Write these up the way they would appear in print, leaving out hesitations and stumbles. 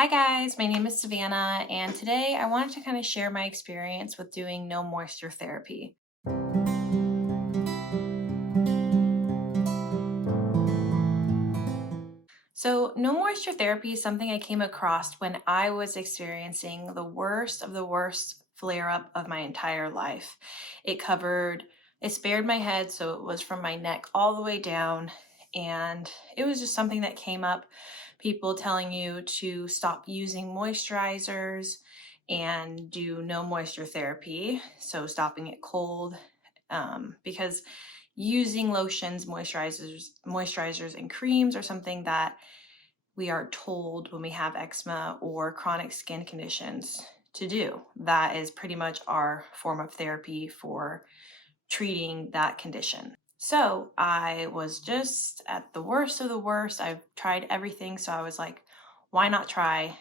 Hi guys, my name is Savannah, and today I wanted to kind of share my experience with doing no moisture therapy. So, no moisture therapy is something I came across when I was experiencing the worst of the worst flare up of my entire life. It spared my head, so it was from my neck all the way down, and it was just something that came up. People telling you to stop using moisturizers and do no moisture therapy, so stopping it cold, because using lotions, moisturizers, and creams are something that we are told when we have eczema or chronic skin conditions to do. That is pretty much our form of therapy for treating that condition. So I was just at the worst of the worst. I've tried everything. So I was like, why not try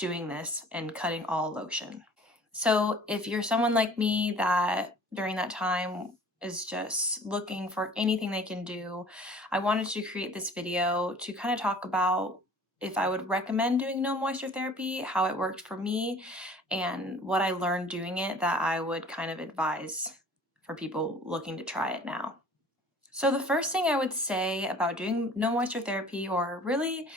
doing this and cutting all lotion? So if you're someone like me that during that time is just looking for anything they can do, I wanted to create this video to kind of talk about if I would recommend doing no moisture therapy, how it worked for me, and what I learned doing it that I would kind of advise for people looking to try it now. So the first thing I would say about doing no moisture therapy, or really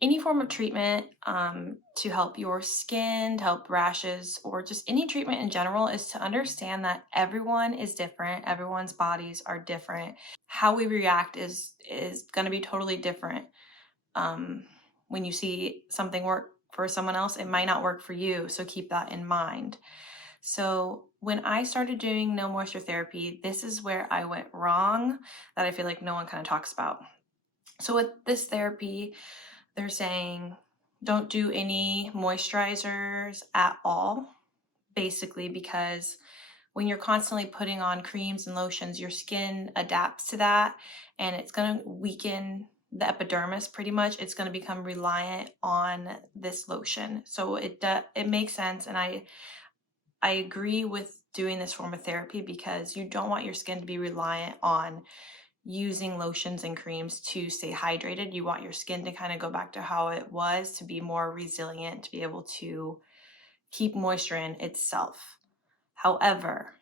any form of treatment to help your skin, to help rashes, or just any treatment in general, is to understand that everyone is different. Everyone's bodies are different. How we react is going to be totally different. Um, when you see something work for someone else, it might not work for you. So keep that in mind. So when I started doing no moisture therapy, this is where I went wrong that I feel like no one kind of talks about. So with this therapy, they're saying don't do any moisturizers at all, basically, because when you're constantly putting on creams and lotions, your skin adapts to that and it's going to weaken the epidermis pretty much. It's going to become reliant on this lotion. So it makes sense, and I agree with doing this form of therapy because you don't want your skin to be reliant on using lotions and creams to stay hydrated. You want your skin to kind of go back to how it was, to be more resilient, to be able to keep moisture in itself. However,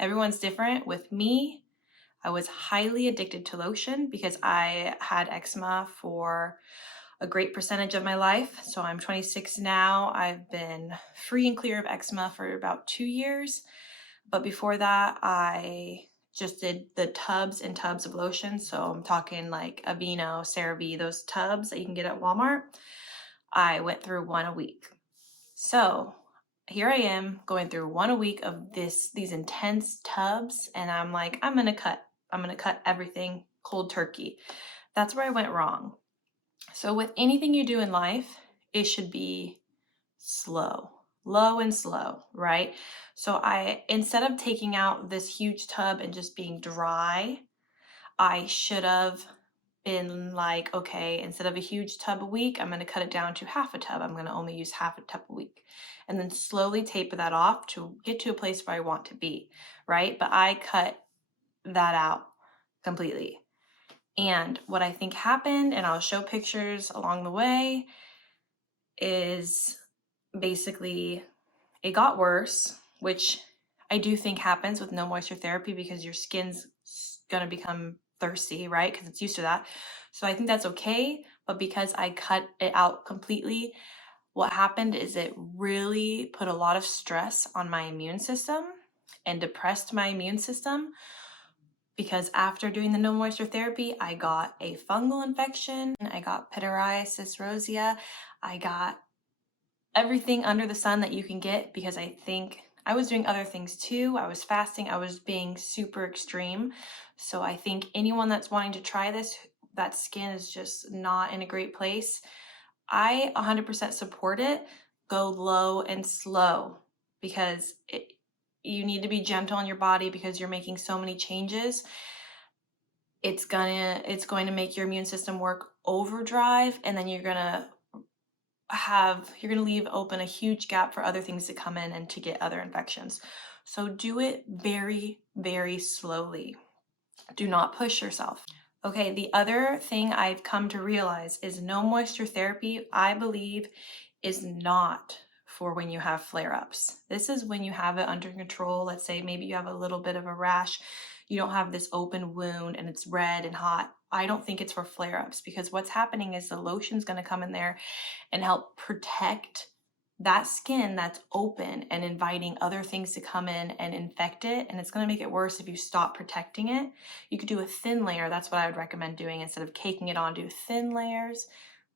everyone's different. With me, I was highly addicted to lotion because I had eczema for a great percentage of my life. So I'm 26 now. I've been free and clear of eczema for about 2 years. But before that, I just did the tubs and tubs of lotion. So I'm talking like Aveeno, CeraVe, those tubs that you can get at Walmart. I went through one a week. So here I am going through one a week of these intense tubs, and I'm like, I'm gonna cut everything cold turkey. That's where I went wrong. So with anything you do in life, it should be slow, low and slow, right? So instead of taking out this huge tub and just being dry, I should have been like, okay, instead of a huge tub a week, I'm going to cut it down to half a tub. I'm going to only use half a tub a week. And then slowly taper that off to get to a place where I want to be, right? But I cut that out completely. And what I think happened, and I'll show pictures along the way, is basically it got worse, which I do think happens with no moisture therapy because your skin's going to become thirsty, right? Because it's used to that. So I think that's okay. But because I cut it out completely, what happened is it really put a lot of stress on my immune system and depressed my immune system. Because after doing the no moisture therapy, I got a fungal infection. I got pityriasis rosea. I got everything under the sun that you can get because I think I was doing other things too. I was fasting, I was being super extreme. So I think anyone that's wanting to try this, that skin is just not in a great place, I 100% support it. Go low and slow because you need to be gentle on your body because you're making so many changes. It's going to make your immune system work overdrive, and then you're going to leave open a huge gap for other things to come in and to get other infections. So do it very, very slowly. Do not push yourself. Okay, the other thing I've come to realize is no moisture therapy, I believe, is not for when you have flare ups. This is when you have it under control. Let's say maybe you have a little bit of a rash, you don't have this open wound and it's red and hot. I don't think it's for flare ups because what's happening is the lotion's going to come in there and help protect that skin that's open and inviting other things to come in and infect it. And it's going to make it worse if you stop protecting it. You could do a thin layer. That's what I would recommend doing instead of caking it on. Do thin layers.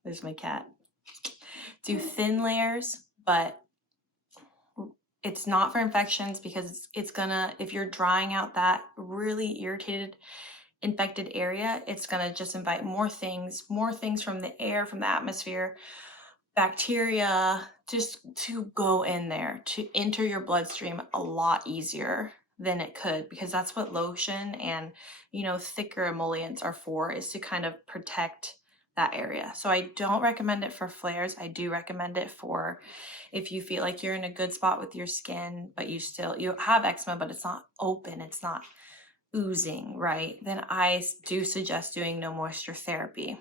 There's my cat. Do thin layers, but it's not for infections because it's gonna, if you're drying out that really irritated, infected area, it's gonna just invite more things from the air, from the atmosphere, bacteria, just to go in there, to enter your bloodstream a lot easier than it could, because that's what lotion and, you know, thicker emollients are for, is to kind of protect that area. So I don't recommend it for flares. I do recommend it for if you feel like you're in a good spot with your skin, but you have eczema, but it's not open, it's not oozing, right? Then I do suggest doing no moisture therapy.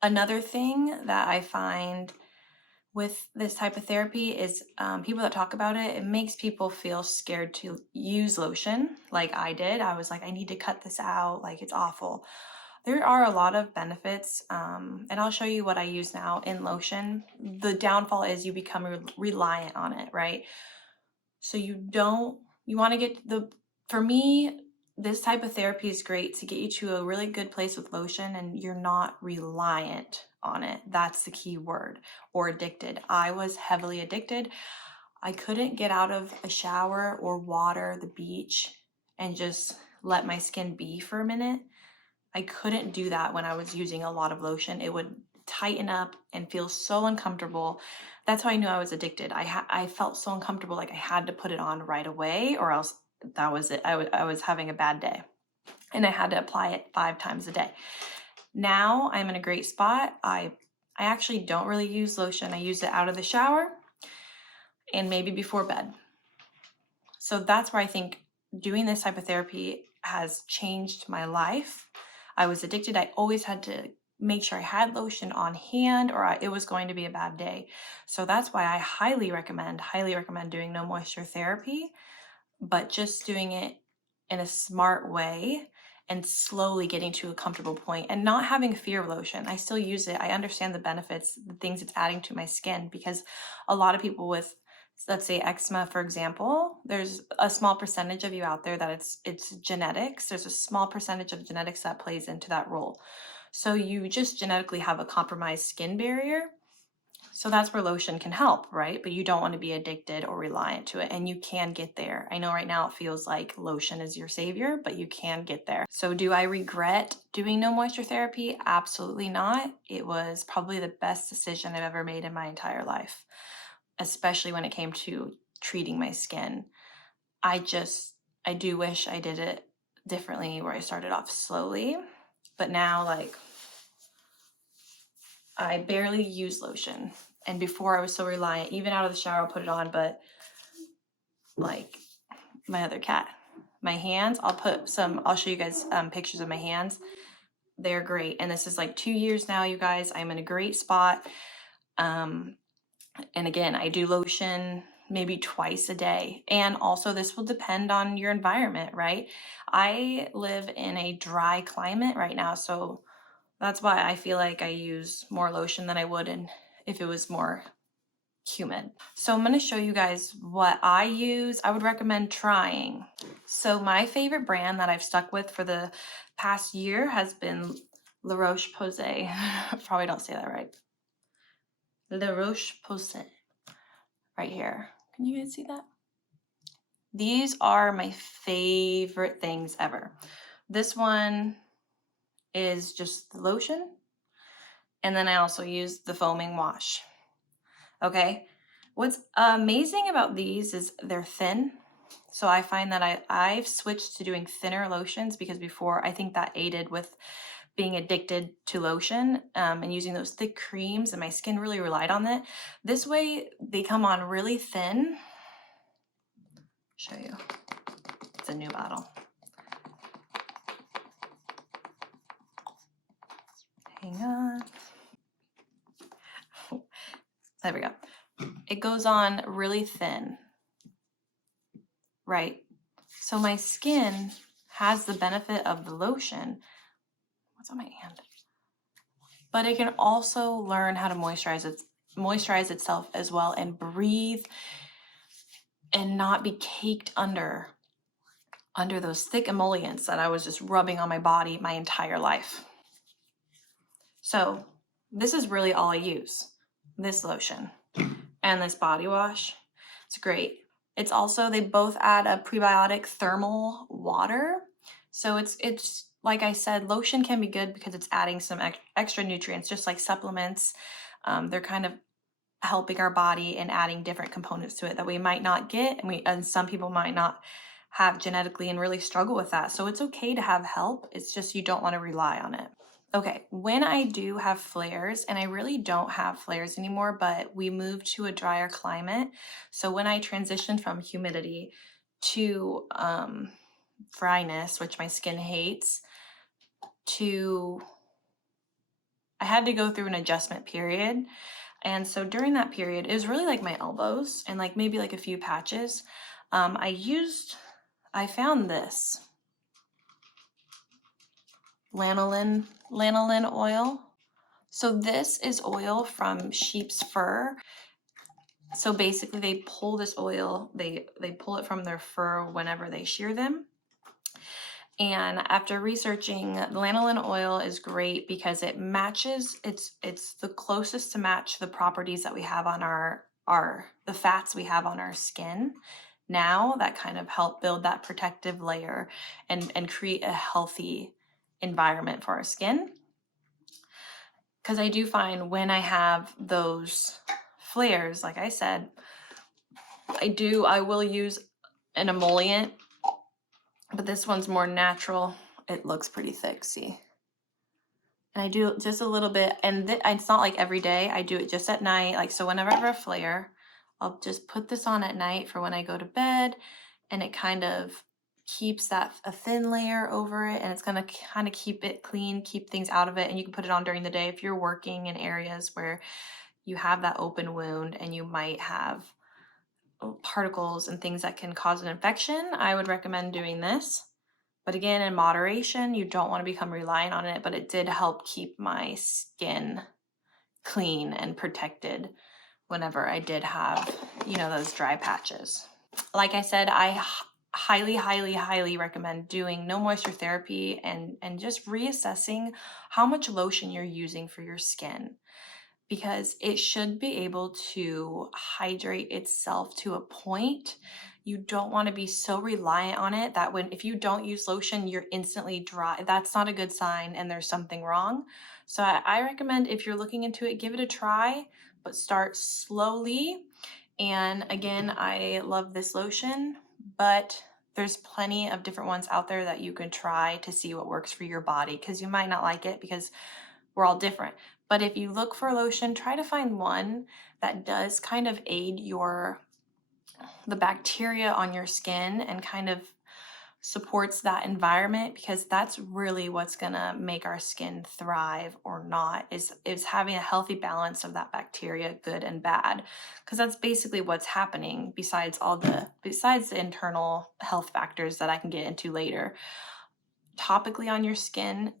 Another thing that I find with this type of therapy is people that talk about it, it makes people feel scared to use lotion like I did. I was like, I need to cut this out, like it's awful. There are a lot of benefits, and I'll show you what I use now in lotion. The downfall is you become reliant on it, right? So you want to get for me, this type of therapy is great to get you to a really good place with lotion and you're not reliant on it. That's the key word. Or addicted. I was heavily addicted. I couldn't get out of a shower or water, the beach, and just let my skin be for a minute. I couldn't do that when I was using a lot of lotion. It would tighten up and feel so uncomfortable. That's how I knew I was addicted. I felt so uncomfortable, like I had to put it on right away, or else that was it. I was having a bad day, and I had to apply it 5 times a day. Now I'm in a great spot. I actually don't really use lotion. I use it out of the shower and maybe before bed. So that's where I think doing this type of therapy has changed my life. I was addicted. I always had to make sure I had lotion on hand or it was going to be a bad day. So that's why I highly recommend doing no moisture therapy, but just doing it in a smart way and slowly getting to a comfortable point and not having fear of lotion. I still use it. I understand the benefits, the things it's adding to my skin, because a lot of people with, let's say, eczema, for example, there's a small percentage of you out there that it's genetics. There's a small percentage of genetics that plays into that role. So you just genetically have a compromised skin barrier. So that's where lotion can help, right? But you don't want to be addicted or reliant to it, and you can get there. I know right now it feels like lotion is your savior, but you can get there. So do I regret doing no moisture therapy? Absolutely not. It was probably the best decision I've ever made in my entire life, especially when it came to treating my skin. I do wish I did it differently, where I started off slowly, but now, like, I barely use lotion. And before I was so reliant, even out of the shower, I'll put it on, but like my other cat, my hands, I'll show you guys pictures of my hands. They're great. And this is like 2 years now, you guys. I'm in a great spot. And again, I do lotion maybe twice a day. And also this will depend on your environment, right? I live in a dry climate right now, so that's why I feel like I use more lotion than I would if it was more humid. So I'm going to show you guys what I use. I would recommend trying. So my favorite brand that I've stuck with for the past year has been La Roche-Posay. Probably don't say that right. La Roche-Posay. Right here. Can you guys see that? These are my favorite things ever. This one is just the lotion. And then I also use the foaming wash. Okay. What's amazing about these is they're thin. So I find that I've switched to doing thinner lotions, because before I think that aided with being addicted to lotion and using those thick creams, and my skin really relied on it. This way they come on really thin. Show you. It's a new bottle. Hang on. There we go. It goes on really thin, right? So my skin has the benefit of the lotion. What's on my hand? But it can also learn how to moisturize itself as well and breathe and not be caked under those thick emollients that I was just rubbing on my body my entire life. So this is really all I use, this lotion and this body wash. It's great. It's also, they both add a prebiotic thermal water. So it's like I said, lotion can be good because it's adding some extra nutrients, just like supplements. They're kind of helping our body and adding different components to it that we might not get, and some people might not have genetically and really struggle with that. So it's okay to have help. It's just you don't want to rely on it. Okay, when I do have flares, and I really don't have flares anymore, but we moved to a drier climate. So when I transitioned from humidity to dryness, which my skin hates, I had to go through an adjustment period. And so during that period, it was really like my elbows and like maybe like a few patches. I found this lanolin oil. So this is oil from sheep's fur. So basically they pull this oil, they pull it from their fur whenever they shear them. And after researching, the lanolin oil is great because it matches, it's the closest to match the properties that we have on the fats we have on our skin now, that kind of help build that protective layer and create a healthy environment for our skin. Because I do find when I have those flares, like I said, I will use an emollient, but this one's more natural. It looks pretty thick, see? And I do just a little bit, and it's not like every day. I do it just at night. Like, so whenever I have a flare, I'll just put this on at night for when I go to bed, and it kind of keeps a thin layer over it, and it's gonna kind of keep it clean, keep things out of it. And you can put it on during the day if you're working in areas where you have that open wound and you might have particles and things that can cause an infection. I would recommend doing this. But again, in moderation, you don't want to become reliant on it, but it did help keep my skin clean and protected whenever I did have, those dry patches. Like I said, I highly, highly, highly recommend doing no moisture therapy and just reassessing how much lotion you're using for your skin, because it should be able to hydrate itself to a point. You don't want to be so reliant on it that if you don't use lotion, you're instantly dry. That's not a good sign and there's something wrong. So I recommend, if you're looking into it, give it a try, but start slowly. And again, I love this lotion, but there's plenty of different ones out there that you can try to see what works for your body, because you might not like it because we're all different. But if you look for lotion, try to find one that does kind of aid the bacteria on your skin and kind of supports that environment, because that's really what's gonna make our skin thrive or not, is having a healthy balance of that bacteria, good and bad, because that's basically what's happening besides the internal health factors that I can get into later. Topically on your skin,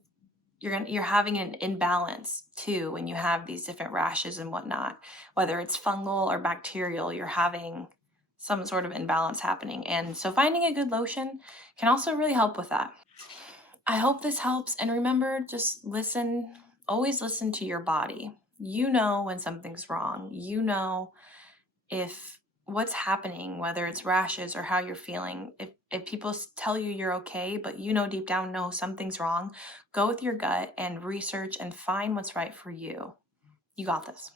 you're having an imbalance too when you have these different rashes and whatnot. Whether it's fungal or bacterial, you're having some sort of imbalance happening. And so finding a good lotion can also really help with that. I hope this helps. And remember, just always listen to your body. You know when something's wrong. You know if what's happening, whether it's rashes or how you're feeling. If people tell you you're okay, but deep down know something's wrong, go with your gut and research and find what's right for you. You got this.